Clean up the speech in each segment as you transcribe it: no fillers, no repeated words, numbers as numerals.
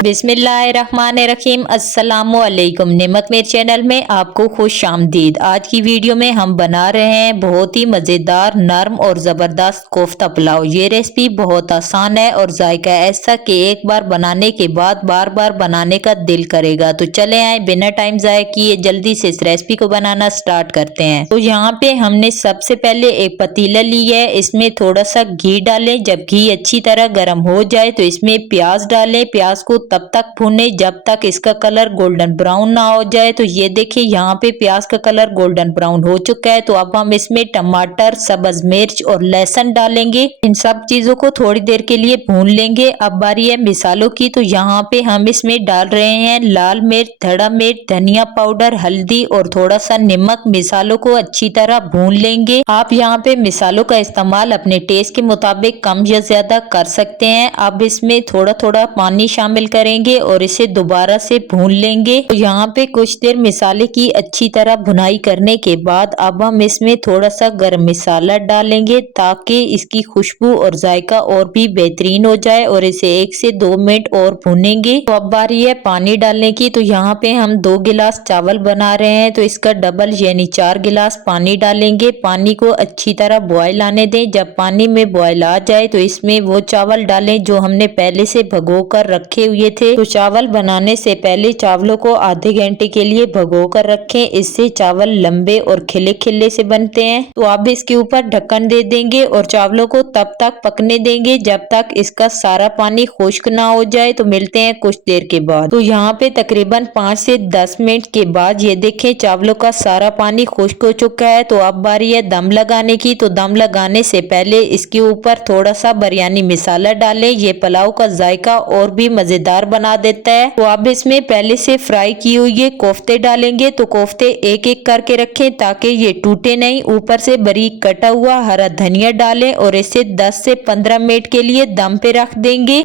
बिस्मिल्लाहिर्रहमानिर्रहीम। अस्सलामुअलैकुम। निमक मेरे चैनल में आपको खुश आमदीद। आज की वीडियो में हम बना रहे हैं बहुत ही मज़ेदार, नरम और ज़बरदस्त कोफ्ता पुलाव। ये रेसिपी बहुत आसान है और जायका ऐसा कि एक बार बनाने के बाद बार बार बनाने का दिल करेगा। तो चले आए बिना टाइम ज़ाया किए जल्दी से इस रेसिपी को बनाना स्टार्ट करते हैं। तो यहाँ पे हमने सबसे पहले एक पतीला लिया है, इसमें थोड़ा सा घी डालें। जब घी अच्छी तरह गर्म हो जाए तो इसमें प्याज डालें। प्याज को तब तक भूनें जब तक इसका कलर गोल्डन ब्राउन ना हो जाए। तो ये देखिए यहाँ पे प्याज का कलर गोल्डन ब्राउन हो चुका है। तो अब हम इसमें टमाटर, सब्ज मिर्च और लहसुन डालेंगे। इन सब चीजों को थोड़ी देर के लिए भून लेंगे। अब बारी है मिसालों की। तो यहाँ पे हम इसमें डाल रहे हैं लाल मिर्च, धड़ा मिर्च, धनिया पाउडर, हल्दी और थोड़ा सा नमक। मिसालों को अच्छी तरह भून लेंगे। आप यहाँ पे मिसालों का इस्तेमाल अपने टेस्ट के मुताबिक कम या ज्यादा कर सकते हैं। अब इसमें थोड़ा थोड़ा पानी शामिल करेंगे और इसे दोबारा से भून लेंगे। तो यहाँ पे कुछ देर मिसाले की अच्छी तरह भुनाई करने के बाद अब हम इसमें थोड़ा सा गरम मसाला डालेंगे ताकि इसकी खुशबू और जायका और भी बेहतरीन हो जाए और इसे 1 से 2 मिनट और भूनेंगे। तो अब बारी है पानी डालने की। तो यहाँ पे हम 2 गिलास चावल बना रहे हैं तो इसका डबल यानी 4 गिलास पानी डालेंगे। पानी को अच्छी तरह बॉयल आने दें। जब पानी में बॉयल आ जाए तो इसमें वो चावल डालें जो हमने पहले से भगो कर रखे हुए थे। तो चावल बनाने से पहले चावलों को आधे घंटे के लिए भगो कर रखें, इससे चावल लंबे और खिले खिले से बनते हैं। तो अब इसके ऊपर ढक्कन दे देंगे और चावलों को तब तक पकने देंगे जब तक इसका सारा पानी खुश्क ना हो जाए। तो मिलते हैं कुछ देर के बाद। तो यहाँ पे तकरीबन 5 से 10 मिनट के बाद ये देखें चावलों का सारा पानी खुश्क हो चुका है। तो अब बारी है दम लगाने की। तो दम लगाने से पहले इसके ऊपर थोड़ा सा बिरयानी मसाला डालें। ये पुलाव का जायका और भी मजेदार बना देता है। तो अब इसमें पहले से फ्राई किए हुए कोफ्ते डालेंगे। तो कोफ्ते एक एक करके रखें ताकि ये टूटे नहीं। ऊपर से बारीक कटा हुआ हरा धनिया डालें और इसे 10 से 15 मिनट के लिए दम पे रख देंगे।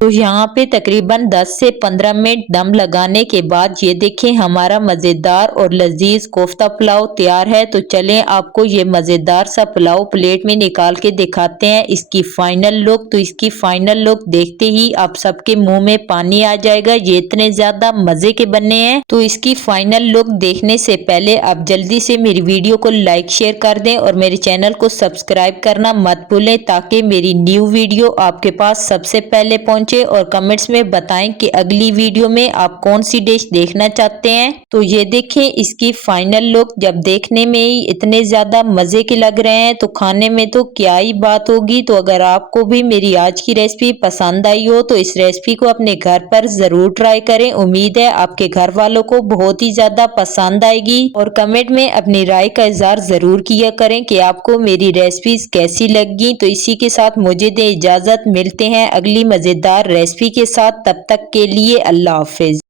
तो यहाँ पे तकरीबन 10 से 15 मिनट दम लगाने के बाद ये देखें हमारा मज़ेदार और लजीज कोफ्ता पुलाव तैयार है। तो चलें आपको ये मज़ेदार सा पुलाव प्लेट में निकाल के दिखाते हैं इसकी फाइनल लुक। तो इसकी फाइनल लुक देखते ही आप सबके मुंह में पानी आ जाएगा, ये इतने ज्यादा मजे के बने हैं। तो इसकी फाइनल लुक देखने से पहले आप जल्दी से मेरी वीडियो को लाइक शेयर कर दें और मेरे चैनल को सब्सक्राइब करना मत भूलें ताकि मेरी न्यू वीडियो आपके पास सबसे पहले पहुंचे। और कमेंट्स में बताएं कि अगली वीडियो में आप कौन सी डिश देखना चाहते हैं। तो ये देखें इसकी फाइनल लुक जब देखने में ही इतने ज्यादा मजे के लग रहे हैं तो खाने में तो क्या ही बात होगी। तो अगर आपको भी मेरी आज की रेसिपी पसंद आई हो तो इस रेसिपी को अपने घर पर जरूर ट्राई करें। उम्मीद है आपके घर वालों को बहुत ही ज्यादा पसंद आएगी। और कमेंट में अपनी राय का इजहार जरूर किया करें कि आपको मेरी रेसिपीज कैसी लगी। तो इसी के साथ मुझे दे इजाजत, मिलते हैं अगली मजेदार रेसिपी के साथ। तब तक के लिए अल्लाह हाफिज।